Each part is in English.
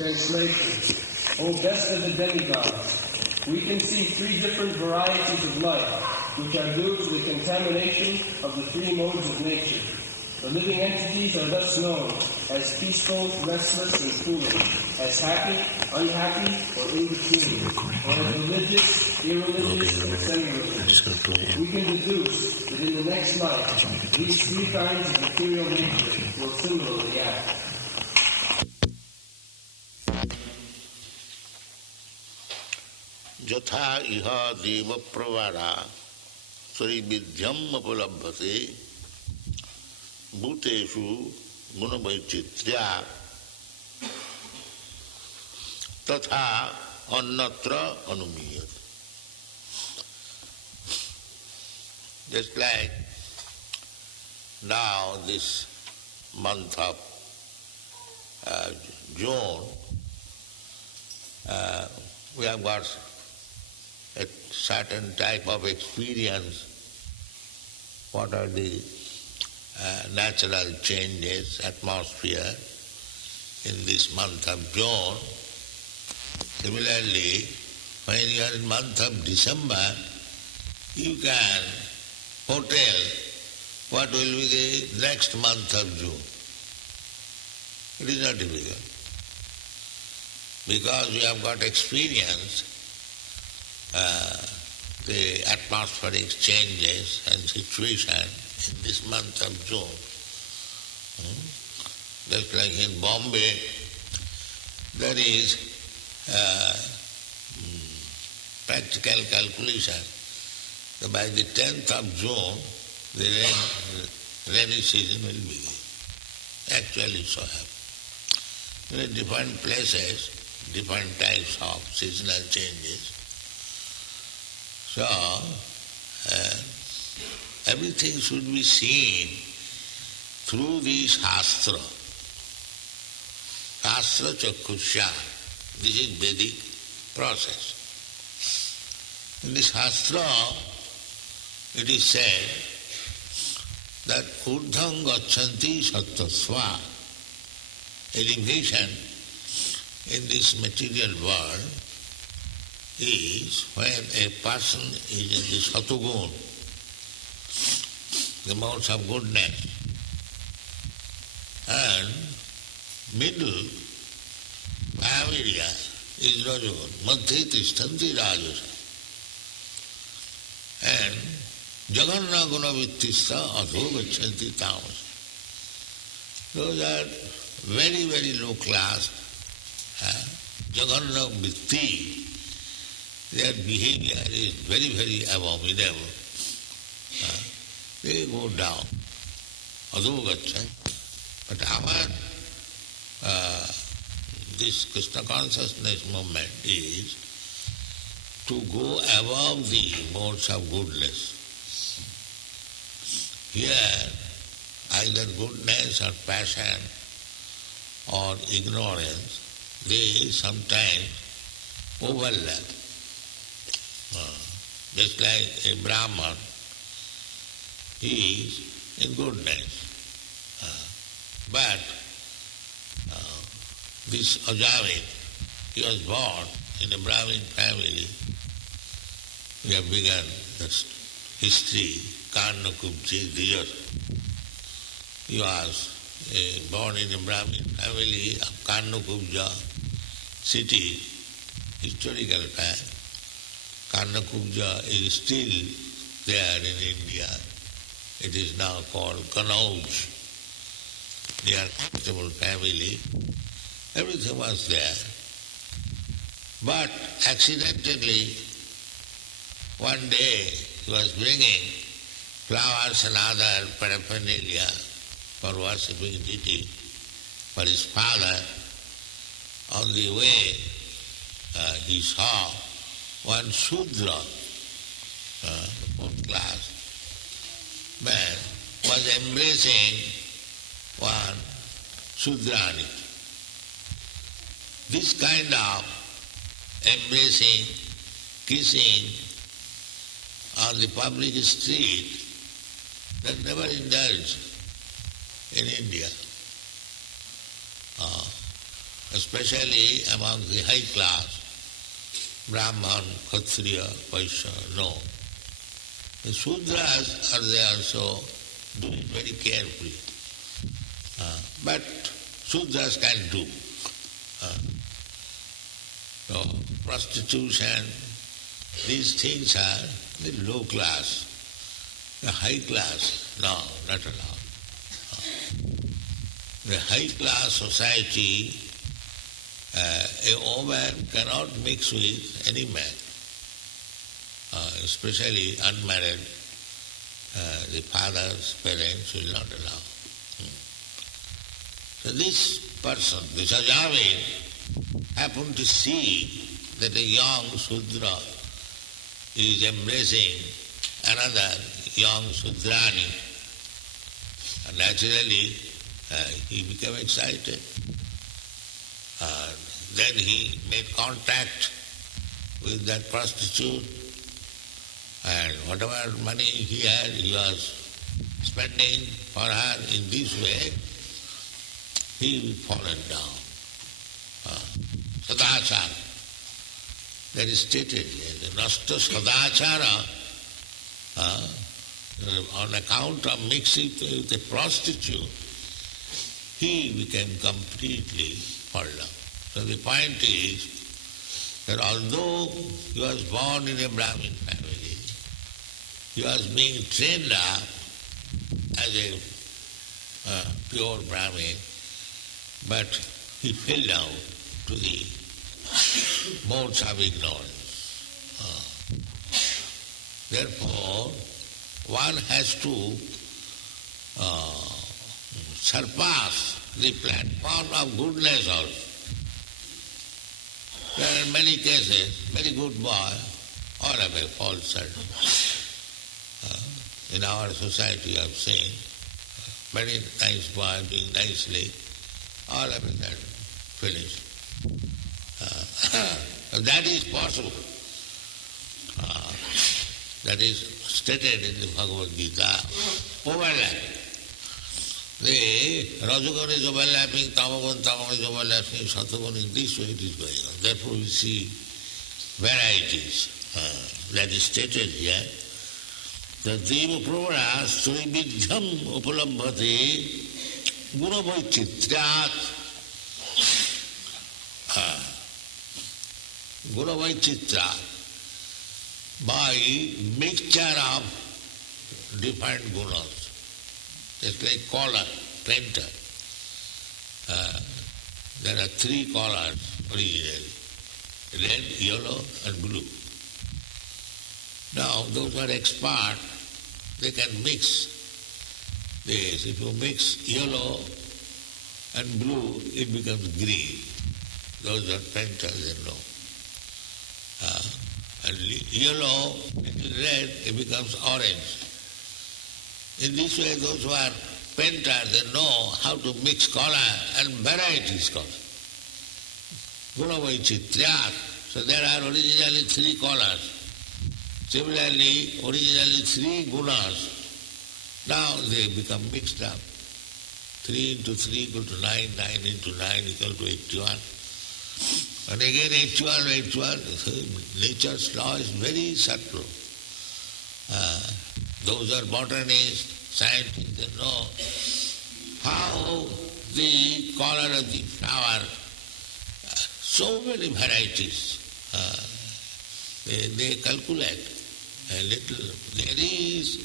Translation. O best of the demigods, we can see three different varieties of life, which are due to the contamination of the three modes of nature. The living entities are thus known as peaceful, restless, and foolish, as happy, unhappy, or in between, or as religious, irreligious, and semi-religious. We can deduce that in the next life, these three kinds of material nature will similarly act. Jatha iha deva pravara sri vidyam apalabhate bhuteshu gunavaichitrya tatha annatra anumiyat. Just like now this month of June, we have got a certain type of experience. What are the natural changes, atmosphere in this month of June? Similarly, when you are in month of December, you can foretell what will be the next month of June. It is not difficult. Because we have got experience the atmospheric changes and situation in this month of June. Just like in Bombay, there is practical calculation that by the 10th of June, the rainy season will begin. Actually so happens. In different places, different types of seasonal changes. So, everything should be seen through the Shastra. Shastra Kṛṣṇa. This is Vedic process. In the Shastra, it is said that urdham gachanti sattasva, elevation in this material world is when a person is in the satugun, the modes of goodness, and middle area is rajagun, madhye tishtanti rajasa, and jaganna guna vittista adho gachanti tamas. Those are very, very low class, jaganna vitti. Their behavior is very, very abominable. They go down. Adho. But our this Kṛṣṇa consciousness movement is to go above the modes of goodness. Here, either goodness or passion or ignorance, they sometimes overlap. Just like a Brahman, he is in goodness. But this Ajavit, he was born in a Brahmin family. We have begun this history, Karnakubji Diyar. He was born in a Brahmin family of Karnakubja city, historical fact. Karnakubja is still there in India. It is now called Kanauj. They are a comfortable family. Everything was there. But accidentally, one day he was bringing flowers and other paraphernalia for worshipping deity for his father. On the way, he saw one Shudra, fourth class man, was embracing one Shudrani. This kind of embracing, kissing on the public street, that never indulged in India. especially among the high class, Brahman, Kshatriya, Vaishya, no. The Shudras are there also doing very carefully. But Shudras can do. So prostitution, these things are the low class. The high class, no, not allowed. The high class society, a woman cannot mix with any man, especially unmarried. The father's parents will not allow. So this person, this Ajami, happened to see that a young Shudra is embracing another young Shudrani. And naturally, he became excited. Then he made contact with that prostitute, and whatever money he had, he was spending for her in this way. He fallen down. Sadachara. That is stated here. The Nasta Sadachara, on account of mixing with a prostitute, he became completely fall down. So the point is that although he was born in a Brahmin family, he was being trained up as a pure Brahmin, but he fell down to the modes of ignorance. Therefore, one has to surpass the platform of goodness also. There are many cases, very good boy, all have a false certain. In our society I have seen, very nice boy doing nicely, all of a sudden finished. That is possible. That is stated in the Bhagavad Gita. Overlap. The Rajagun is overlapping, Tamagun is overlapping, Satagun in this way it is going on. Therefore we see varieties. That is stated here. The Deva Pravara Sri Vidhyam Upalabhati Guna Vaichityat. Guna Vaichityat. By mixture of different gunas. Just like color, painter. There are three colors originally, red, yellow and blue. Now those who are expert, they can mix this. If you mix yellow and blue, it becomes green. Those are painters, they know. And yellow and red, it becomes orange. In this way, those who are painters, they know how to mix color and varieties color. Guna Vaichityat. So there are originally three colors. Similarly, originally three gunas. Now they become mixed up. 3 into 3 equal to 9, 9 into 9 equal to 81. And again 81. Nature's law is very subtle. Those are botanists, scientists, they know how the color of the flower, so many varieties, they calculate a little. There is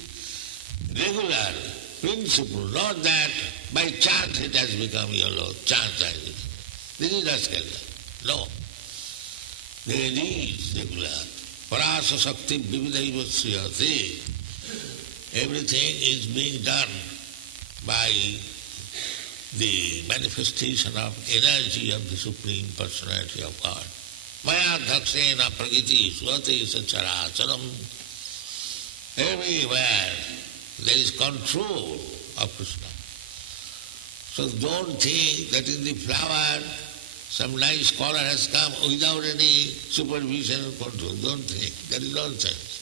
regular principle, not that by chance it has become yellow, chance has become. This is Raskala. No. There is regular. Parasa Sakti Vividaiva Sriyate. Everything is being done by the manifestation of energy of the Supreme Personality of God. Maya Dhaksena Pragiti Swate Sacharacharam. Everywhere there is control of Kṛṣṇa. So don't think that in the flower some nice color has come without any supervision or control. Don't think. That is nonsense.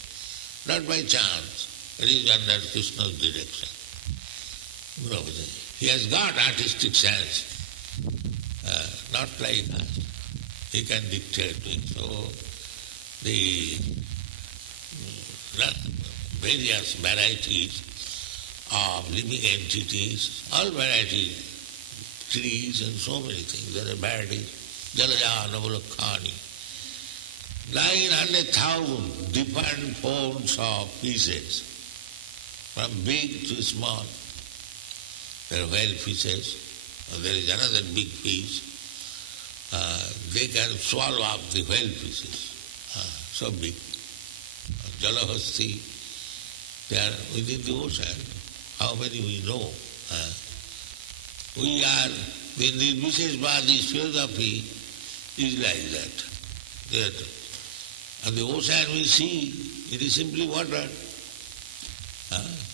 Not by chance. It is under Kṛṣṇa's direction. He has got artistic sense. not like us. He can dictate to it. So the various varieties of living entities, all varieties, trees and so many things, there are varieties, Jalaja, Navalakhani, 900,000 different forms of fishes, from big to small. There are whale fishes, there is another big fish. They can swallow up the whale fishes, so big. Jalahasti, they are within the ocean. How many we know? We are, the Nirvisheshvadi philosophy is like that. And the ocean we see, it is simply water.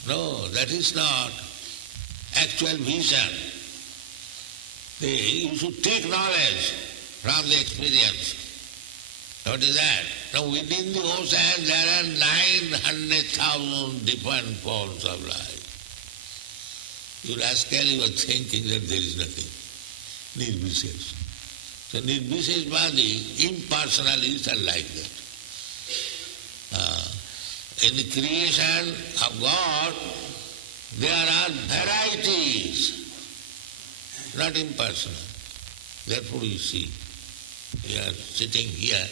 No, that is not actual vision. You should take knowledge from the experience. What is that? Now within the ocean there are 900,000 different forms of life. You rascally were thinking that there is nothing. Nirvishesh. So Nirvisheshvadi, impersonalists are like that. In the creation of God, there are varieties, not impersonal. Therefore you see, you are sitting here,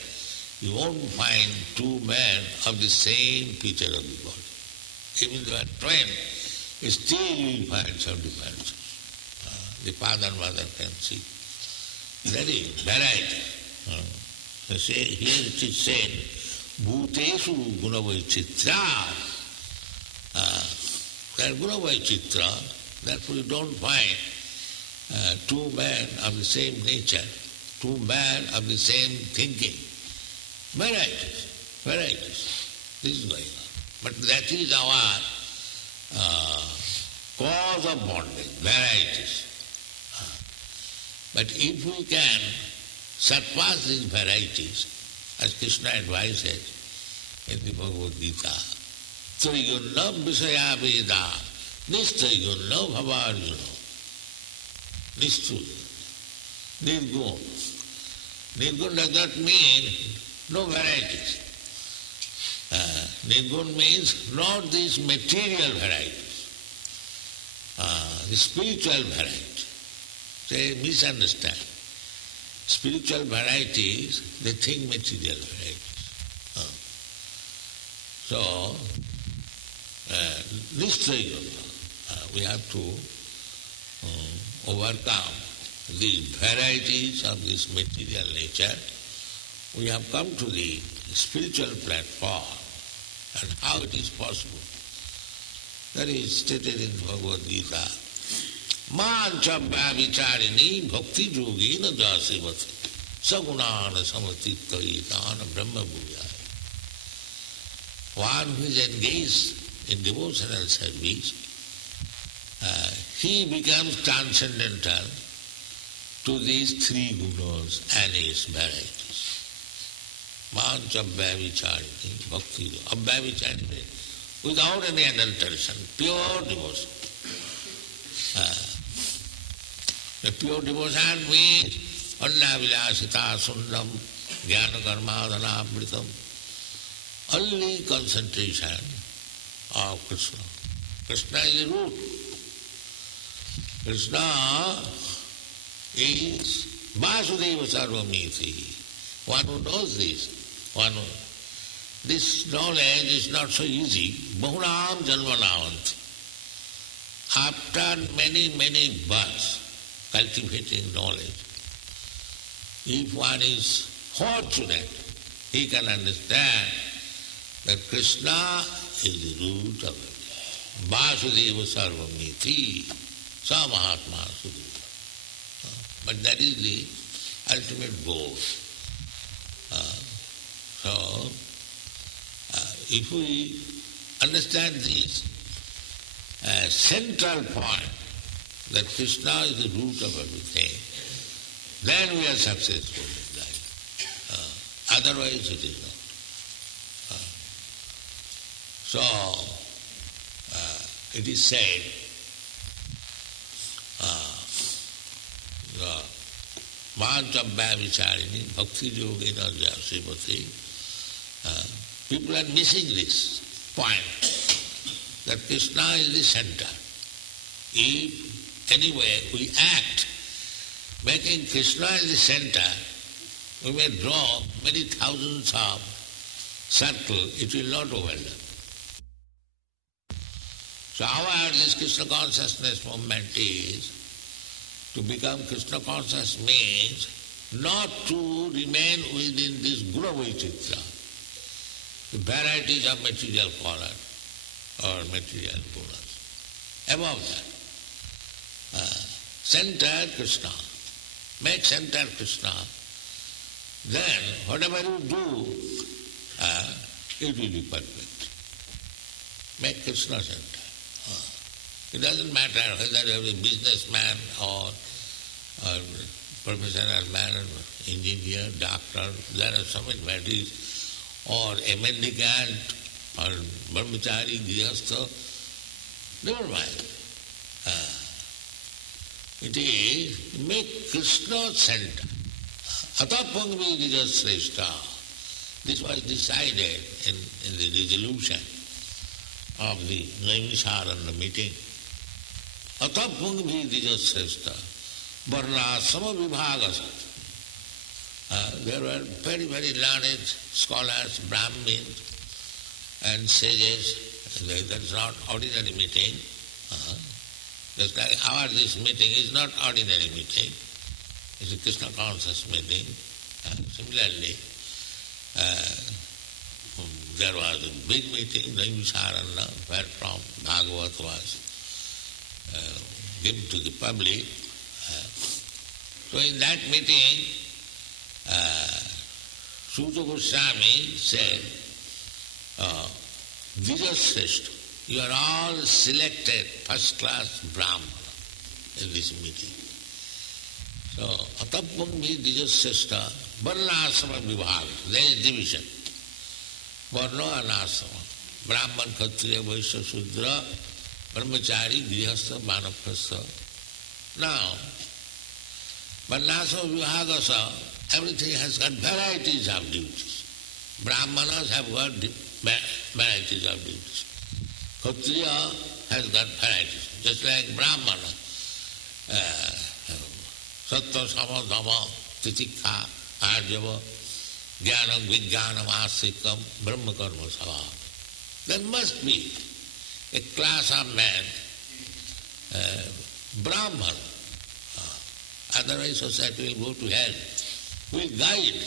you won't find two men of the same feature of the body. Even though they are twin, still you will find some differences. The father and mother can see. That is variety. Here it is said, Bhuteshu Gunavaicitra. There are Gunavaicitra, therefore you don't find two men of the same nature, two men of the same thinking. Varieties. This is going on. But that is our cause of bondage, varieties. But if we can surpass these varieties, as Kṛṣṇa advises in the Bhagavad Gita, Triguna Visaya Veda, Nistriguna Bhavarjuna. Nirgun. Nirgun does not mean no varieties. Nirgun means not these material varieties, the spiritual varieties. They misunderstand. Spiritual varieties, they think material varieties. So, we have to overcome these varieties of this material nature. We have come to the spiritual platform, and how it is possible. That is stated in Bhagavad Gita. Mancha bhavicharini bhakti yogena jasivati sagunana samatitayitana brahma bhuyaya. One who is engaged in devotional service, he becomes transcendental to these three gunas and its varieties. Mancha bhavicharini bhakti yoga. Abhavicharini, without any adulteration, pure devotion. The pure devotion means Annavilasita Sundam Jnana Karmadana Amritam. Only concentration of Kṛṣṇa. Kṛṣṇa is the root. Kṛṣṇa is Vasudeva Sarvamiti. One who knows this, this knowledge is not so easy. Bahunam Janmanavanti. After many births, cultivating knowledge, if one is fortunate, he can understand that Kṛṣṇa is the root of it. Vasudeva Sarvamiti, Sa Mahatma Sudeva. But that is the ultimate goal. So, if we understand this central point, that Kṛṣṇa is the root of everything, then we are successful in life. Otherwise it is not. So, it is said, Mahanchabhya vicharini, bhakti yogena jasivati. People are missing this point, that Kṛṣṇa is the center. If anyway we act, making Kṛṣṇa as the center, we may draw many thousands of circles, it will not overlap. So however this Kṛṣṇa consciousness movement is, to become Kṛṣṇa conscious means not to remain within this guna vaichitra, the varieties of material color or material gunas. Above that, center Kṛṣṇa, make center Kṛṣṇa, then whatever you do, it will be perfect. Make Kṛṣṇa center. It doesn't matter whether you are a businessman or professional man, engineer, doctor, there are so many varieties, or a mendicant, or brahmachari, grihastha, never mind. It is make Kṛṣṇa center. Atapangvi Shrestha. This was decided in the resolution of the Naimisharana meeting. Atapangvi Shrestha. Varnasama vibhagas. There were very, very learned scholars, Brahmins and sages. That's not ordinary meeting. Just like our this meeting is not ordinary meeting. It's a Kṛṣṇa conscious meeting. Similarly, there was a big meeting, Naimisharana, where from Bhagavat was given to the public. So in that meeting, Suta Goswami said, Shrestha, you are all selected first-class Brahmana in this meeting. So, Atapangvi Shrestha, Varnasama vibhaga, there is division. Varna and asama. Brahman, Kshatriya, Vaishya, Shudra, Brahmachari, Grihastha, Vanaprastha. Now, Varnasama vibhagasa, everything has got varieties of duties. Brahmanas have got varieties of duties. Kshatriya has got varieties. Just like Brahmana, Sattva, Sama, Dhamma, Titikha, Arjava, Jnanam, Vijnanam, Asikam, Brahma Karma Savāva. There must be a class of men, Brahman. Otherwise society will go to hell. We guide.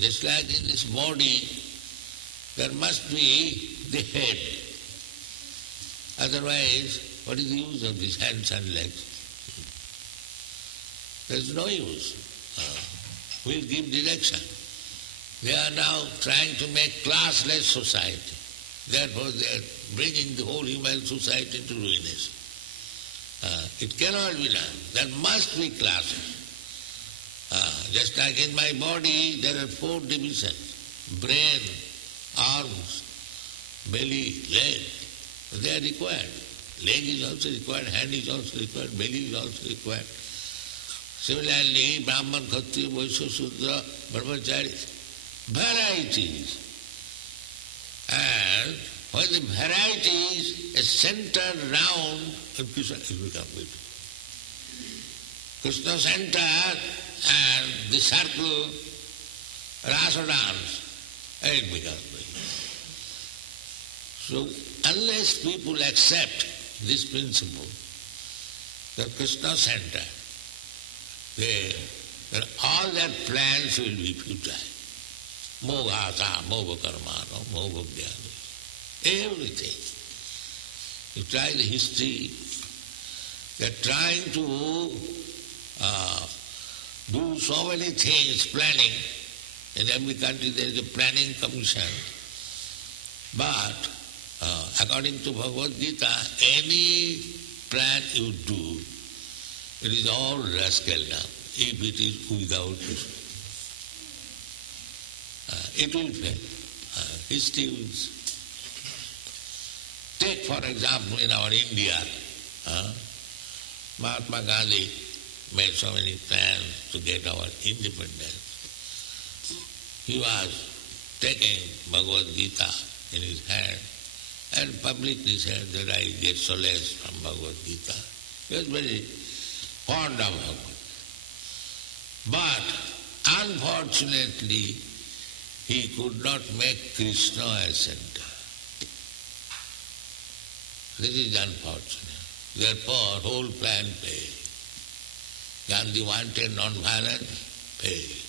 Just like in this body, there must be the head. Otherwise, what is the use of these hands and legs? There is no use. We'll give direction. They are now trying to make classless society. Therefore they are bringing the whole human society into ruination. It cannot be done. There must be classes. Just like in my body there are 4 divisions. Brain, arms, belly, leg. They are required. Leg is also required, hand is also required, belly is also required. Similarly, Brahman, Kshatriya, Vaishya, Shudra, Brahmachari, varieties. And when the varieties is centered round, Kṛṣṇa will become beautiful. Kṛṣṇa center and the circle, rasa dance, and it becomes beautiful. So, unless people accept this principle, the Kṛṣṇa center, then all their plans will be futile. Moghasa, moga karmano, moga jnana. Everything. You try the history, they are trying to do so many things, planning. In every country there is a planning commission. But according to Bhagavad Gita, any plan you do, it is all rascal now, if it is without Krishna. It will fail. History will. Take for example in our India, Mahatma Gandhi made so many plans to get our independence. He was taking Bhagavad Gita in his hand and publicly said that I get solace from Bhagavad Gita. He was very fond of Bhagavad. But unfortunately, he could not make Kṛṣṇa a center. This is unfortunate. Therefore, whole plan failed. Gandhi wanted non-violence, failed.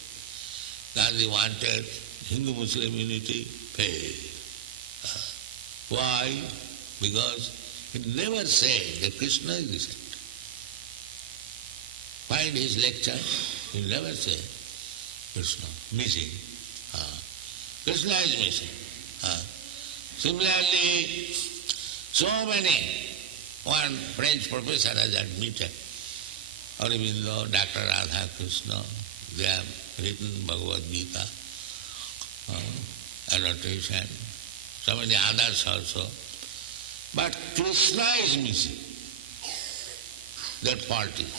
Gandhi wanted Hindu-Muslim unity, failed. Why? Because he never said that Kṛṣṇa is the center. Find his lecture, he never said Kṛṣṇa, missing. Kṛṣṇa is missing. Similarly, so many, one French professor has admitted, Aurobindo, Dr. Radha Kṛṣṇa, they have written Bhagavad Gita, annotation, so many others also. But Kṛṣṇa is missing. That fault is.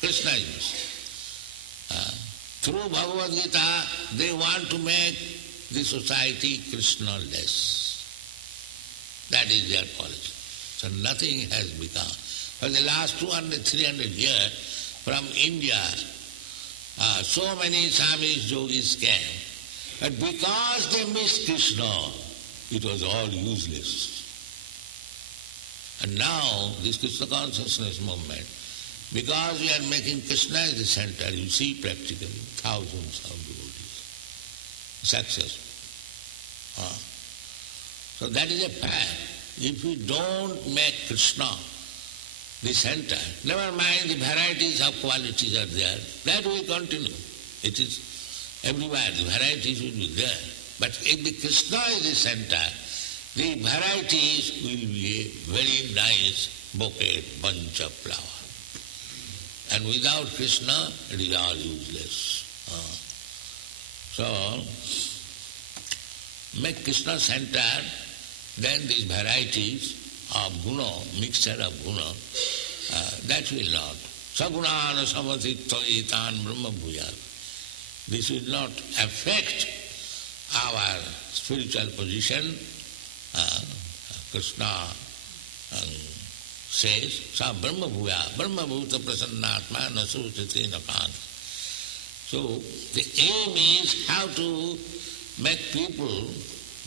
Kṛṣṇa is missing. Through Bhagavad Gita, they want to make the society Kṛṣṇa-less. That is their policy. So nothing has become. For the last 200, 300 years, from India, so many Swamis, yogis came. But because they missed Kṛṣṇa, it was all useless. And now, this Kṛṣṇa consciousness movement, because we are making Kṛṣṇa as the center, you see practically thousands of devotees. Successful. So that is a fact. If we don't make Kṛṣṇa the center, never mind the varieties of qualities are there, that will continue. It is everywhere, the varieties will be there. But if the Kṛṣṇa is the center, the varieties will be a very nice bouquet, bunch of flowers. And without Kṛṣṇa, it is all useless. So, make Kṛṣṇa center, then these varieties of guna, mixture of guna, that will not. Sagunāna samatitvayitān brahma bhuyāt. This will not affect our spiritual position. Kṛṣṇa says, sa brahma bhuyāt, brahma bhuta prasannātma nasuchati nakānt. So the aim is how to make people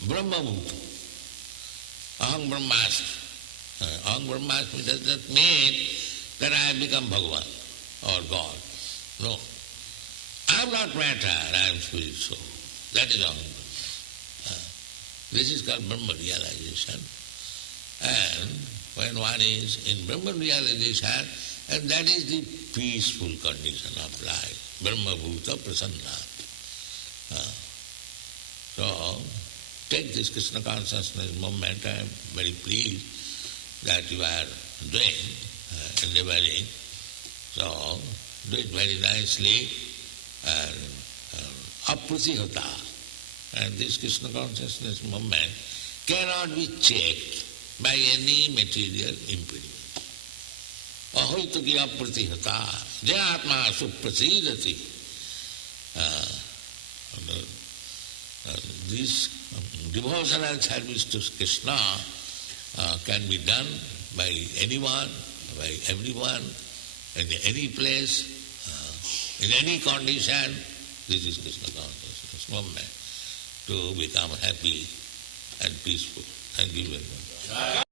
brahma bhuta. Aham brahmasmi. Aham brahmasmi does not mean that I have become Bhagavan or God. No. I am not matter, I am spirit soul. That is aham brahma. This is called Brahma realization. And when one is in Brahma realization, and that is the peaceful condition of life. Brahma bhuta prasanna. So, take this Kṛṣṇa consciousness movement. I am very pleased that you are doing, endeavoring. So, do it very nicely. Apratihata. And this Kṛṣṇa consciousness movement cannot be checked by any material impediment. Ahoituki apratihata. Jayatma suprasidati. This devotional service to Kṛṣṇa can be done by anyone, by everyone, in any place, in any condition. This is Kṛṣṇa consciousness movement to become happy and peaceful. Thank you very much.